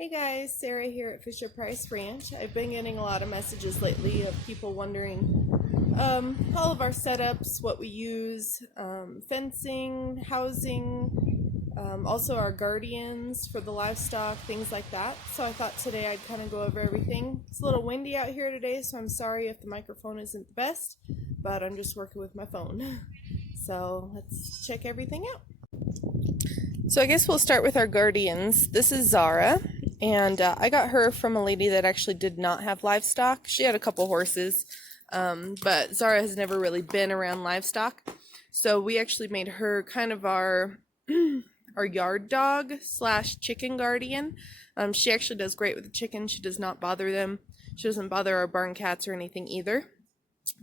Hey guys, Sarah here at Fisher Price Ranch. I've been getting a lot of messages lately of people wondering all of our setups, what we use, fencing, housing, also our guardians for the livestock, things like that. So I thought today I'd kind of go over everything. It's a little windy out here today, so I'm sorry if the microphone isn't the best, but I'm just working with my phone. So let's check everything out. So I guess we'll start with our guardians. This is Zara. And I got her from a lady that actually did not have livestock. She had a couple horses, but Zara has never really been around livestock. So we actually made her kind of our yard dog / chicken guardian. She actually does great with the chickens. She does not bother them. She doesn't bother our barn cats or anything either.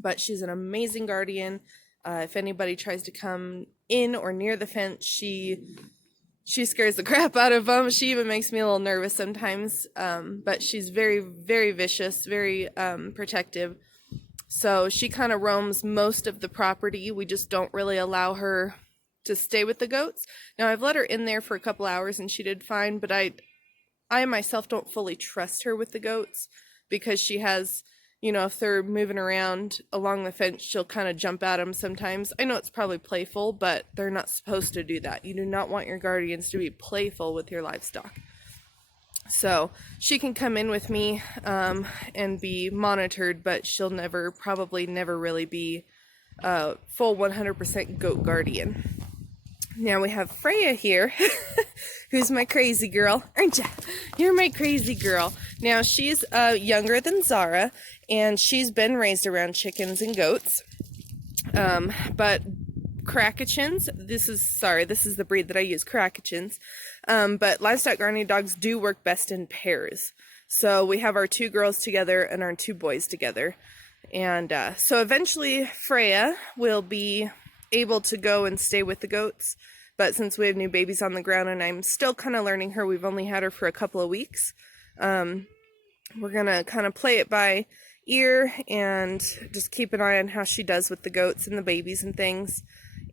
But she's an amazing guardian. If anybody tries to come in or near the fence, she scares the crap out of them. She even makes me a little nervous sometimes, but she's very, very vicious, very protective. So she kind of roams most of the property. We just don't really allow her to stay with the goats. Now, I've let her in there for a couple hours and she did fine, but I myself don't fully trust her with the goats because she has, if they're moving around along the fence, she'll kind of jump at them sometimes. I know it's probably playful, but they're not supposed to do that. You do not want your guardians to be playful with your livestock. So she can come in with me and be monitored, but she'll probably never really be a full 100% goat guardian. Now we have Freya here, who's my crazy girl, aren't ya? You're my crazy girl. Now she's younger than Zara, and she's been raised around chickens and goats. But Crackachins, this is the breed that I use, Crackachins. But livestock guardian dogs do work best in pairs. So we have our 2 girls together and our 2 boys together. And so eventually Freya will be able to go and stay with the goats, but since we have new babies on the ground and I'm still kind of learning her, we've only had her for a couple of weeks, we're gonna kind of play it by ear and just keep an eye on how she does with the goats and the babies and things.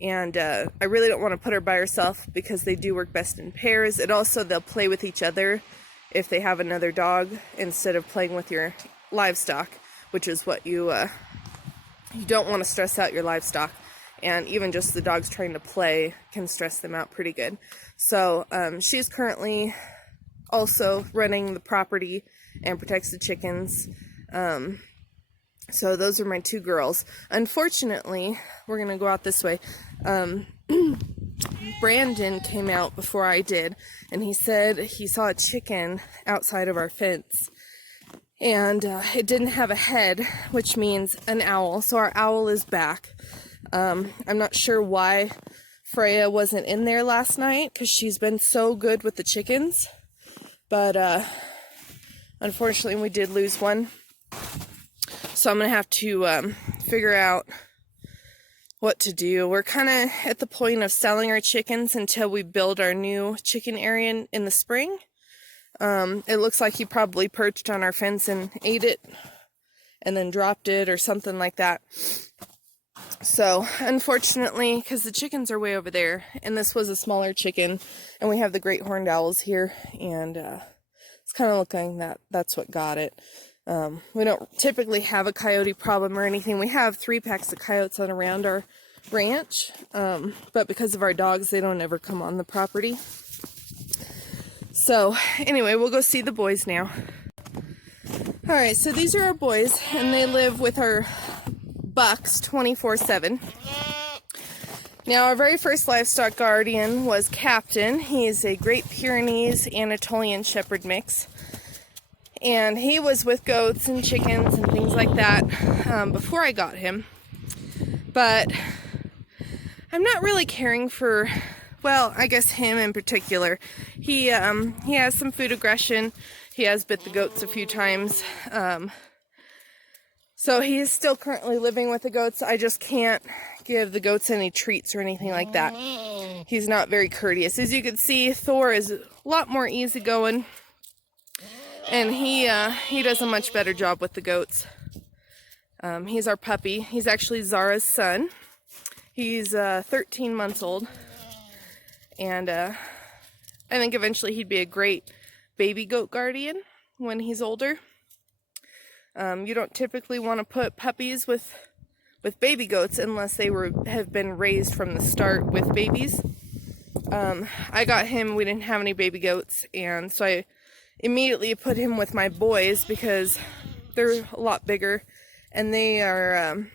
And I really don't want to put her by herself because they do work best in pairs. And also they'll play with each other if they have another dog instead of playing with your livestock, which is what you don't want to stress out your livestock. And even just the dogs trying to play can stress them out pretty good. So she's currently also running the property and protects the chickens. So those are my 2 girls. Unfortunately, we're going to go out this way. Brandon came out before I did, and he said he saw a chicken outside of our fence. And it didn't have a head, which means an owl. So our owl is back. I'm not sure why Freya wasn't in there last night because she's been so good with the chickens, but unfortunately we did lose one, so I'm gonna have to figure out what to do. We're kind of at the point of selling our chickens until we build our new chicken area in the spring. It looks like he probably perched on our fence and ate it and then dropped it or something like that. So, unfortunately, because the chickens are way over there, and this was a smaller chicken, and we have the great horned owls here, and it's kind of looking that's what got it. We don't typically have a coyote problem or anything. We have 3 packs of coyotes on around our ranch, but because of our dogs, they don't ever come on the property. So, anyway, we'll go see the boys now. Alright, so these are our boys, and they live with our bucks 24/7. Now, our very first livestock guardian was Captain. He is a Great Pyrenees Anatolian Shepherd mix, and he was with goats and chickens and things like that before I got him. But I'm not really caring for, well, I guess him in particular. He has some food aggression. He has bit the goats a few times. So he is still currently living with the goats. I just can't give the goats any treats or anything like that. He's not very courteous. As you can see, Thor is a lot more easygoing, and he does a much better job with the goats. He's our puppy. He's actually Zara's son. He's 13 months old, and I think eventually he'd be a great baby goat guardian when he's older. You don't typically want to put puppies with baby goats unless they have been raised from the start with babies. I got him, we didn't have any baby goats, and so I immediately put him with my boys because they're a lot bigger, and they'll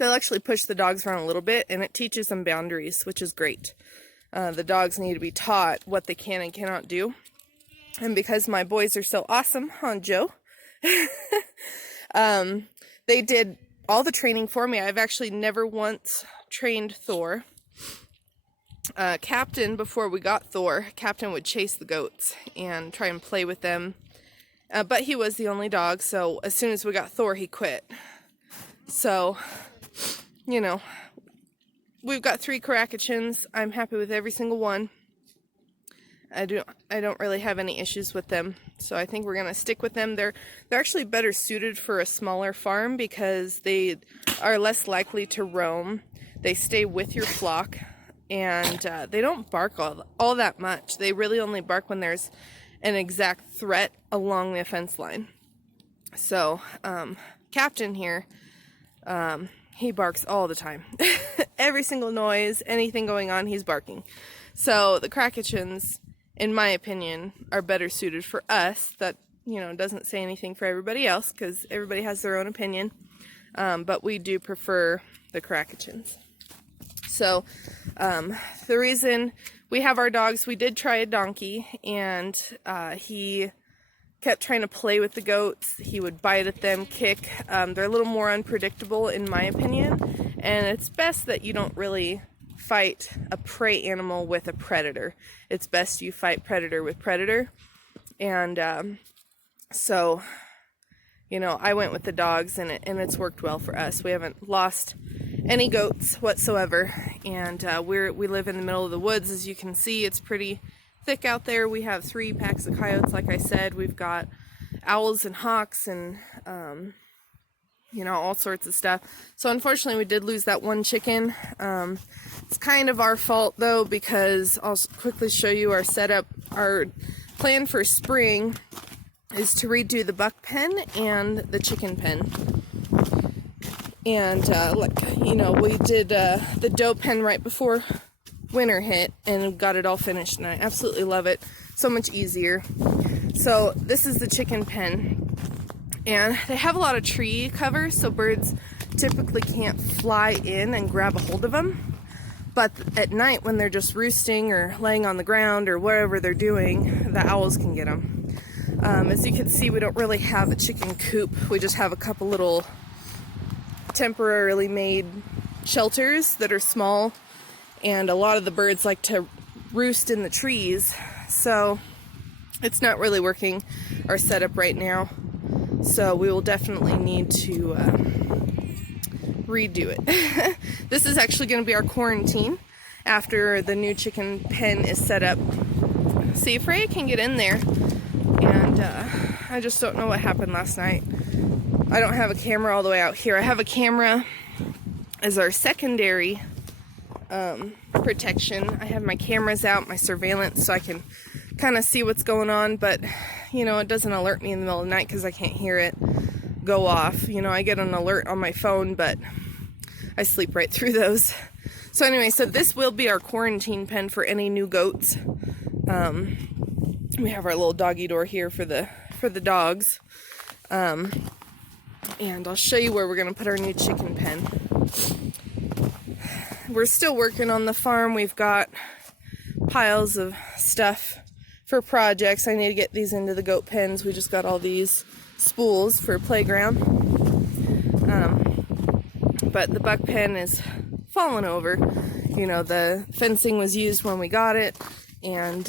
actually push the dogs around a little bit, and it teaches them boundaries, which is great. The dogs need to be taught what they can and cannot do. And because my boys are so awesome, huh, Joe? They did all the training for me. I've actually never once trained Thor. Captain, before we got Thor, Captain would chase the goats and try and play with them. But he was the only dog, so as soon as we got Thor, he quit. So, you know, we've got 3 Caracachins. I'm happy with every single one. I don't really have any issues with them, so I think we're gonna stick with them. They're actually better suited for a smaller farm because they are less likely to roam. They stay with your flock, and they don't bark all that much. They really only bark when there's an exact threat along the fence line. So Captain here, he barks all the time. Every single noise, anything going on, he's barking. So the Caracachins, in my opinion, are better suited for us. That, you know, doesn't say anything for everybody else because everybody has their own opinion. But we do prefer the Caracachins. So the reason we have our dogs, we did try a donkey, and he kept trying to play with the goats. He would bite at them, kick. They're a little more unpredictable in my opinion, and it's best that you don't really fight a prey animal with a predator. It's best you fight predator with predator. And so, you know, I went with the dogs, and it's worked well for us. We haven't lost any goats whatsoever, and we live in the middle of the woods. As you can see, it's pretty thick out there. We have 3 packs of coyotes, like I said. We've got owls and hawks and you know, all sorts of stuff. So unfortunately we did lose that 1 chicken. It's kind of our fault though, because I'll quickly show you our setup. Our plan for spring is to redo the buck pen and the chicken pen. And like, you know, we did the doe pen right before winter hit and got it all finished, and I absolutely love it. So much easier. So this is the chicken pen, and they have a lot of tree cover, so birds typically can't fly in and grab a hold of them. But at night when they're just roosting or laying on the ground or wherever they're doing, the owls can get them. As you can see, we don't really have a chicken coop. We just have a couple little temporarily made shelters that are small, and a lot of the birds like to roost in the trees, so it's not really working, our setup right now. So we will definitely need to redo it. This is actually going to be our quarantine after the new chicken pen is set up. See, Freya can get in there, and I just don't know what happened last night. I don't have a camera all the way out here. I have a camera as our secondary protection. I have my cameras out, my surveillance, so I can kind of see what's going on, but you know, it doesn't alert me in the middle of the night because I can't hear it go off. You know, I get an alert on my phone, but I sleep right through those. So anyway, so this will be our quarantine pen for any new goats. We have our little doggy door here for the dogs. And I'll show you where we're going to put our new chicken pen. We're still working on the farm. We've got piles of stuff for projects. I need to get these into the goat pens. We just got all these spools for playground. But the buck pen is falling over. You know, the fencing was used when we got it, and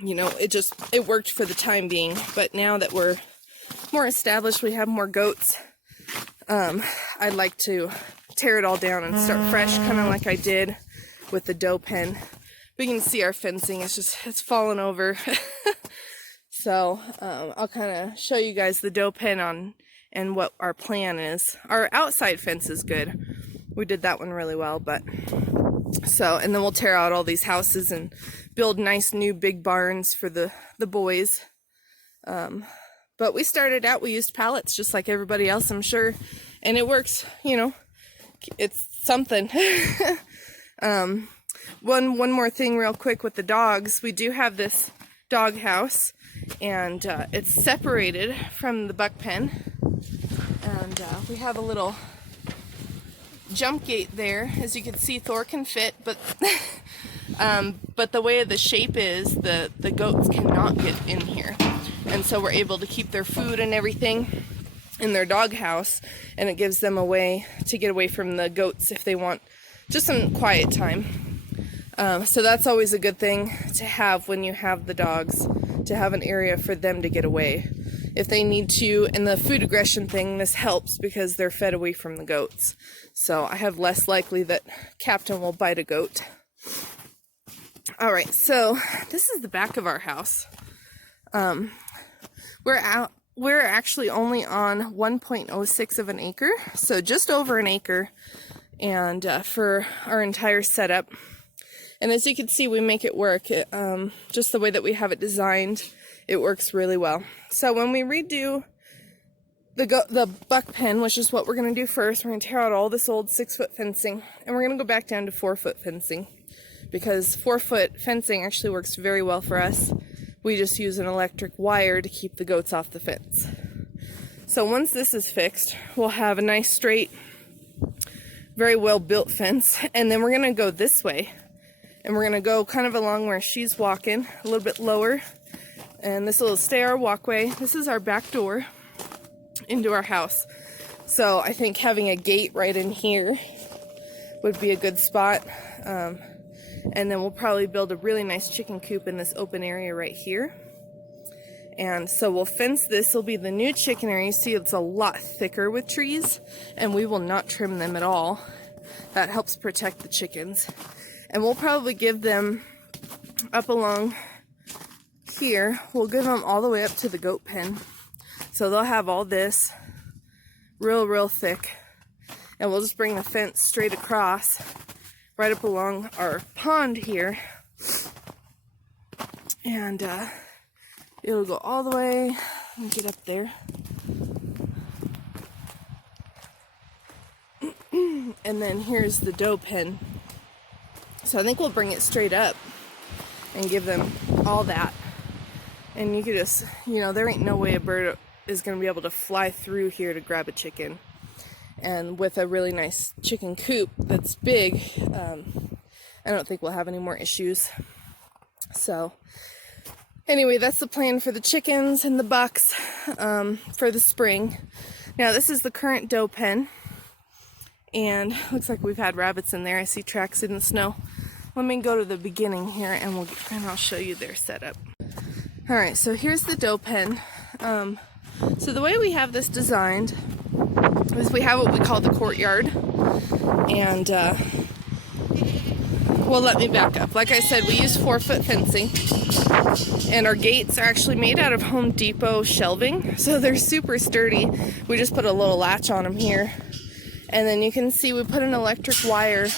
you know, it worked for the time being. But now that we're more established, we have more goats, I'd like to tear it all down and start fresh, kind of like I did with the doe pen. But you can see our fencing, it's fallen over. So I'll kind of show you guys the doe pen and what our plan is. Our outside fence is good. We did that one really well, but So, and then we'll tear out all these houses and build nice new big barns for the boys. But we started out, we used pallets just like everybody else, I'm sure. And it works, you know, it's something. One more thing real quick with the dogs. We do have this doghouse, and it's separated from the buck pen. And we have a little jump gate there. As you can see, Thor can fit, but but the way the shape is, the goats cannot get in here. And so we're able to keep their food and everything in their doghouse, and it gives them a way to get away from the goats if they want just some quiet time. So that's always a good thing to have when you have the dogs, to have an area for them to get away if they need to. And the food aggression thing, this helps because they're fed away from the goats. So I have less likely that Captain will bite a goat. Alright, so this is the back of our house. We're actually only on 1.06 of an acre, so just over an acre, and for our entire setup. And as you can see, we make it work. Just the way that we have it designed, it works really well. So when we redo the buck pen, which is what we're going to do first, we're going to tear out all this old 6-foot fencing, and we're going to go back down to 4-foot fencing, because 4-foot fencing actually works very well for us. We just use an electric wire to keep the goats off the fence. So once this is fixed, we'll have a nice straight, very well built fence, and then we're going to go this way. And we're going to go kind of along where she's walking, a little bit lower. And this will stay our walkway. This is our back door into our house. So I think having a gate right in here would be a good spot. And then we'll probably build a really nice chicken coop in this open area right here. And so we'll fence this. This will be the new chicken area. You see, it's a lot thicker with trees, and we will not trim them at all. That helps protect the chickens. And we'll probably give them up along here. We'll give them all the way up to the goat pen. So they'll have all this real thick. And we'll just bring the fence straight across, right up along our pond here. And it'll go all the way and get up there. And then here's the doe pen. So I think we'll bring it straight up and give them all that. And you could just, you know, there ain't no way a bird is going to be able to fly through here to grab a chicken. And with a really nice chicken coop that's big, I don't think we'll have any more issues. So anyway, that's the plan for the chickens and the bucks for the spring. Now this is the current doe pen. And looks like we've had rabbits in there. I see tracks in the snow. Let me go to the beginning here, and I'll show you their setup. All right, so here's the doe pen. So the way we have this designed is we have what we call the courtyard, and well, let me back up. Like I said, we use 4-foot fencing, and our gates are actually made out of Home Depot shelving, so they're super sturdy. We just put a little latch on them here. And then you can see we put an electric wire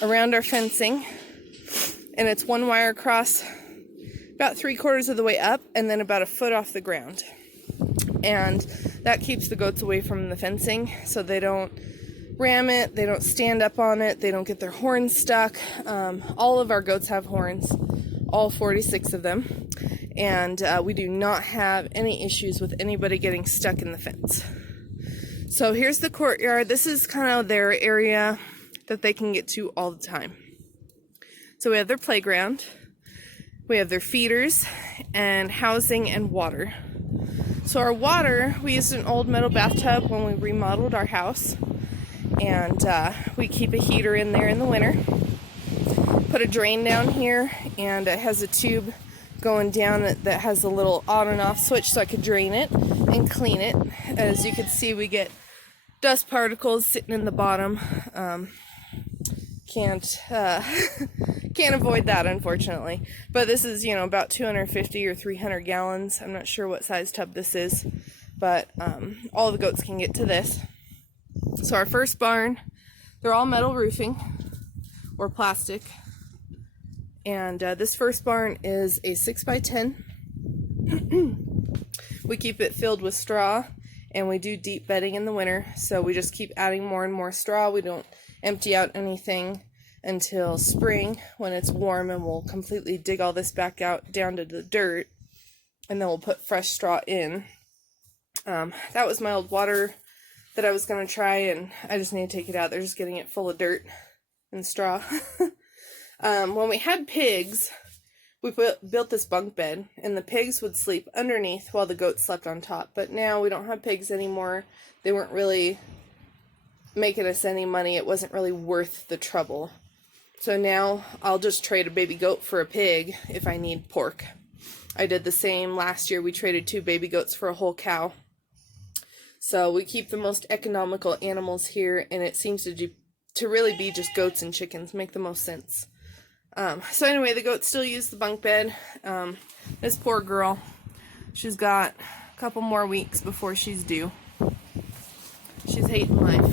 around our fencing, and it's one wire across about 3/4 of the way up and then about a foot off the ground. And that keeps the goats away from the fencing so they don't ram it, they don't stand up on it, they don't get their horns stuck. All of our goats have horns, all 46 of them, and we do not have any issues with anybody getting stuck in the fence. So here's the courtyard. This is kind of their area that they can get to all the time. So we have their playground, we have their feeders, and housing and water. So our water, we used an old metal bathtub when we remodeled our house, and we keep a heater in there in the winter. Put a drain down here, and it has a tube going down that has a little on and off switch so I could drain it and clean it. As you can see, we get dust particles sitting in the bottom. Can't avoid that, unfortunately. But this is, you know, about 250 or 300 gallons. I'm not sure what size tub this is, but all the goats can get to this. So our first barn, They're all metal roofing or plastic. And this first barn is a 6x10. We keep it filled with straw, and we do deep bedding in the winter, so we just keep adding more and more straw. We don't empty out anything until spring when it's warm, and we'll completely dig all this back out down to the dirt, and then we'll put fresh straw in. That was my old water that I was going to try, and I just need to take it out. They're just getting it full of dirt and straw. When we had pigs, we built this bunk bed, and the pigs would sleep underneath while the goats slept on top. But now we don't have pigs anymore. They weren't really making us any money. It wasn't really worth the trouble. So now I'll just trade a baby goat for a pig if I need pork. I did the same last year. We traded 2 baby goats for a whole cow. So we keep the most economical animals here, and it seems to really be just goats and chickens. Make the most sense. So anyway, the goats still use the bunk bed. This poor girl, she's got a couple more weeks before she's due. She's hating life.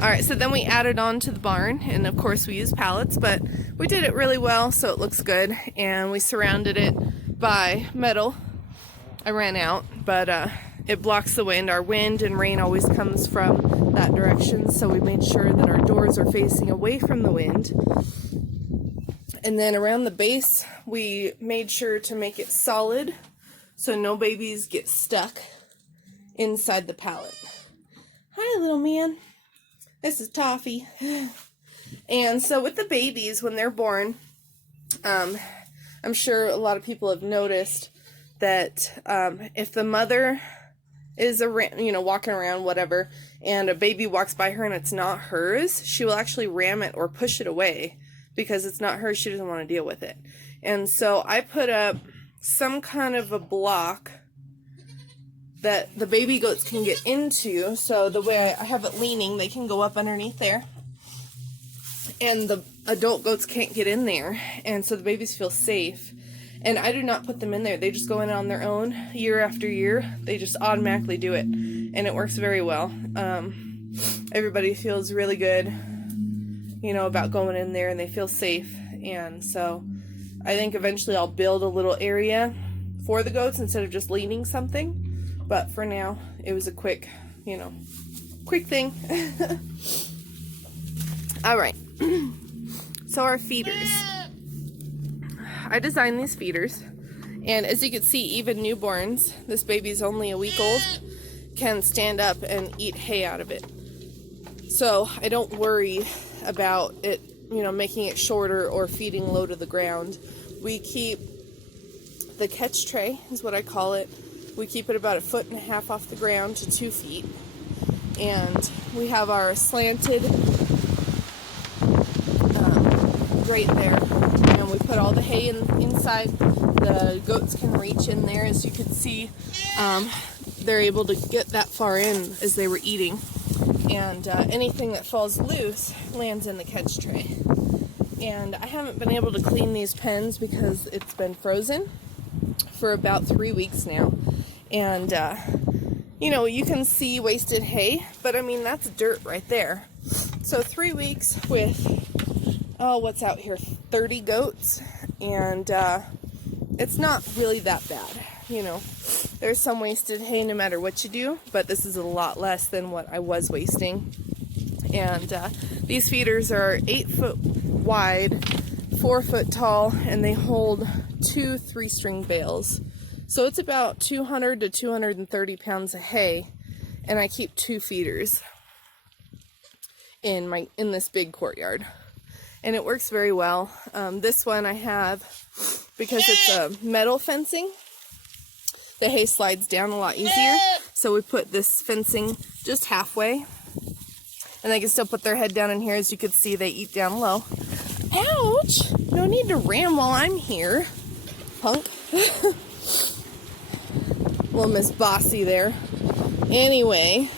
Alright, so then we added on to the barn, and of course we use pallets, but we did it really well, so it looks good, and we surrounded it by metal. I ran out, but it blocks the wind. Our wind and rain always comes from that direction, so we made sure that our doors are facing away from the wind. And then around the base, we made sure to make it solid so no babies get stuck inside the pallet. Hi, little man. This is Toffee. And so with the babies, when they're born, I'm sure a lot of people have noticed that if the mother is walking around, whatever, and a baby walks by her and it's not hers, she will actually ram it or push it away. Because it's not hers, she doesn't want to deal with it. And so I put up some kind of a block that the baby goats can get into. So the way I have it leaning, they can go up underneath there. And the adult goats can't get in there. And so the babies feel safe. And I do not put them in there. They just go in on their own year after year. They just automatically do it. And it works very well. Everybody feels really good, about going in there, and they feel safe. And so I think eventually I'll build a little area for the goats instead of just leaning something. But for now, it was a quick thing. All right. So our feeders. I designed these feeders, and as you can see, even newborns, this baby's only a week old, can stand up and eat hay out of it. So I don't worry about it, making it shorter or feeding low to the ground. We keep the catch tray, is what I call it. We keep it about 1.5 feet off the ground to 2 feet. And we have our slanted grate there. And we put all the hay inside. The goats can reach in there. As you can see, they're able to get that far in as they were eating. And anything that falls loose lands in the catch tray. And I haven't been able to clean these pens because it's been frozen for about 3 weeks now. And, you can see wasted hay, but I mean, that's dirt right there. So 3 weeks with, what's out here, 30 goats, and it's not really that bad, There's some wasted hay no matter what you do, but this is a lot less than what I was wasting. And these feeders are 8 foot wide, 4 foot tall, and they hold 2 3-string bales. So it's about 200 to 230 pounds of hay, and I keep 2 feeders in this big courtyard. And it works very well. This one I have, because it's a metal fencing, the hay slides down a lot easier. So we put this fencing just halfway, and they can still put their head down in here. As you can see, they eat down low. Ouch! No need to ram while I'm here, punk. Little Miss Bossy there. Anyway,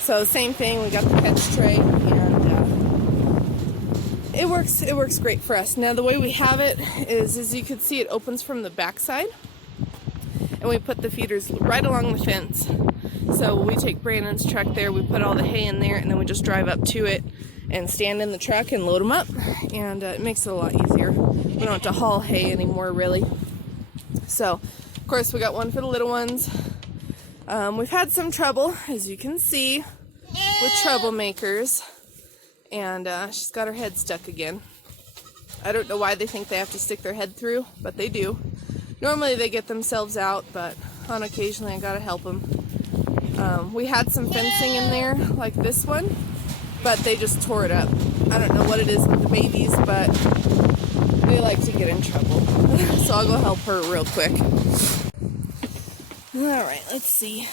so same thing. We got the catch tray, and it works great for us. Now the way we have it is, as you can see, it opens from the back side. and we put the feeders right along the fence. So we take Brandon's truck there, we put all the hay in there, and then we just drive up to it and stand in the truck and load them up, and it makes it a lot easier. We don't have to haul hay anymore, really. So, of course, we got one for the little ones. We've had some trouble, as you can see, with troublemakers, and she's got her head stuck again. I don't know why they think they have to stick their head through, but they do. Normally they get themselves out, but on occasionally I gotta help them. We had some fencing in there, like this one, but they just tore it up. I don't know what it is with the babies, but they like to get in trouble. So I'll go help her real quick. Alright, let's see.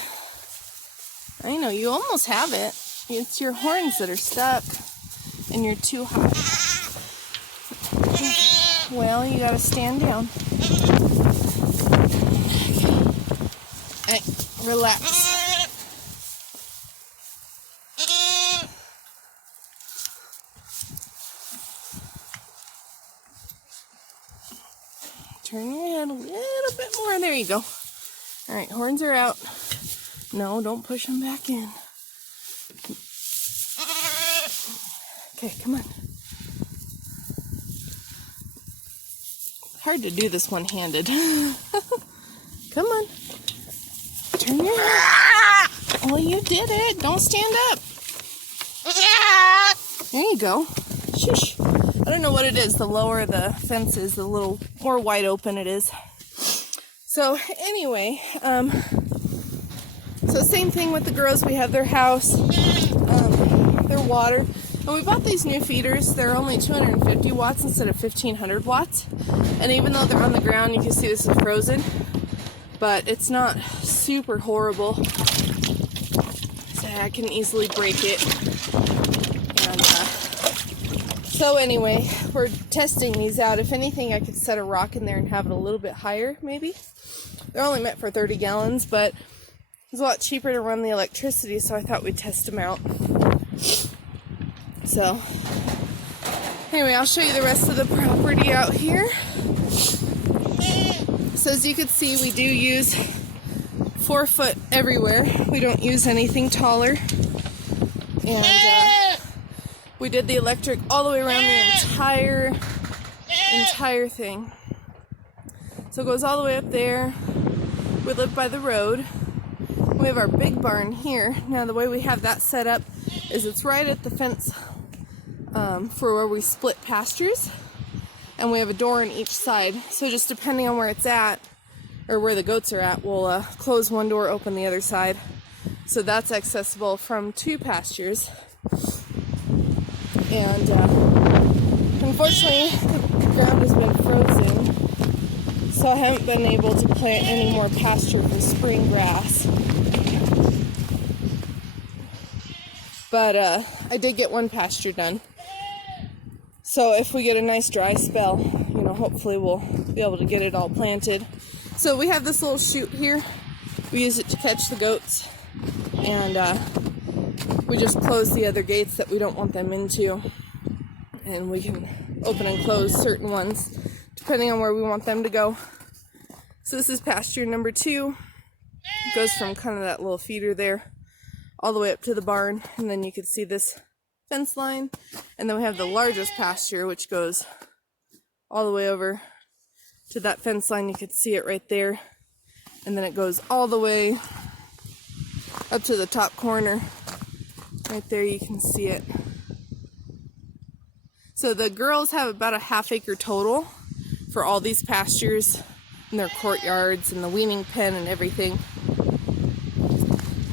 I know, you almost have it. It's your horns that are stuck, and you're too high. Well, you gotta stand down. Hey, relax. Turn your head a little bit more. There you go. Alright, horns are out. No, don't push them back in. Okay, come on. Hard to do this one-handed. Come on. Turn your head. Well, you did it. Don't stand up. There you go. Shush. I don't know what it is. The lower the fence is, the little more wide open it is. So anyway, so same thing with the girls. We have their house, their water. And we bought these new feeders. They're only 250 watts instead of 1500 watts. And even though they're on the ground, you can see this is frozen. But it's not super horrible. So I can easily break it. And so anyway, we're testing these out. If anything, I could set a rock in there and have it a little bit higher, maybe. They're only meant for 30 gallons, but it's a lot cheaper to run the electricity, so I thought we'd test them out. So, anyway, I'll show you the rest of the property out here. So as you can see, we do use 4 foot everywhere. We don't use anything taller. And we did the electric all the way around the entire thing. So it goes all the way up there. We live by the road. We have our big barn here. Now the way we have that set up is it's right at the fence for where we split pastures. And we have a door on each side. So just depending on where it's at, or where the goats are at, we'll close one door, open the other side. So that's accessible from 2 pastures. And unfortunately, the ground has been frozen, so I haven't been able to plant any more pasture for spring grass. But I did get 1 pasture done. So if we get a nice dry spell, you know, hopefully we'll be able to get it all planted. So we have this little chute here. We use it to catch the goats. And we just close the other gates that we don't want them into. And we can open and close certain ones depending on where we want them to go. So this is pasture number 2. It goes from kind of that little feeder there all the way up to the barn. And then you can see this fence line. And then we have the largest pasture, which goes all the way over to that fence line. You can see it right there. And then it goes all the way up to the top corner. Right there you can see it. So the girls have about a ½ acre total for all these pastures and their courtyards and the weaning pen and everything.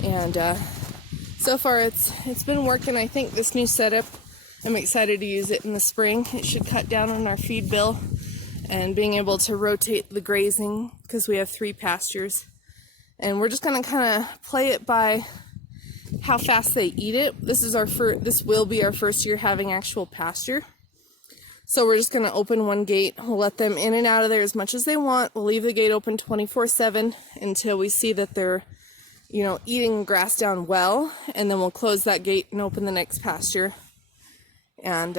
And so far it's been working. I think this new setup, I'm excited to use it in the spring. It should cut down on our feed bill and being able to rotate the grazing because we have 3 pastures. And we're just gonna kind of play it by how fast they eat it. This will be our first year having actual pasture. So we're just gonna open one gate. We'll let them in and out of there as much as they want. We'll leave the gate open 24/7 until we see that they're, you know, eating grass down well. And then we'll close that gate and open the next pasture. And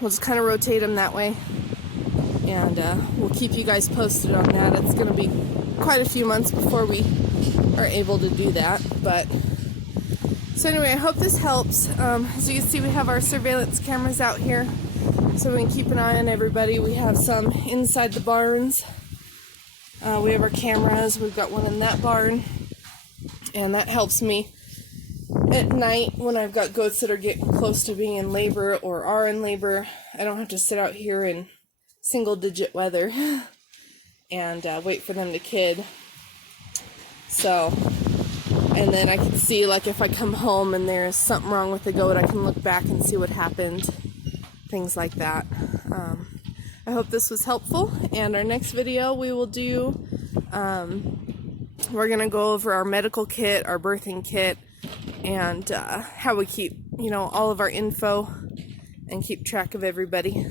we'll just kind of rotate them that way. And we'll keep you guys posted on that. It's gonna be quite a few months before we are able to do that. But so anyway, I hope this helps. As you can see, we have our surveillance cameras out here, so we can keep an eye on everybody. We have some inside the barns. We have our cameras. We've got one in that barn, and that helps me at night when I've got goats that are getting close to being in labor or are in labor. I don't have to sit out here in single-digit weather and wait for them to kid. So, and then I can see, like, if I come home and there's something wrong with the goat, I can look back and see what happened. Things like that. I hope this was helpful, and our next video we will do, we're going to go over our medical kit, our birthing kit, and how we keep, you know, all of our info and keep track of everybody.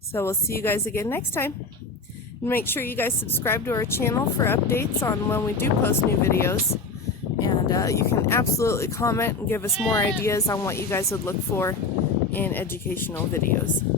So we'll see you guys again next time. Make sure you guys subscribe to our channel for updates on when we do post new videos. And you can absolutely comment and give us more ideas on what you guys would look for in educational videos.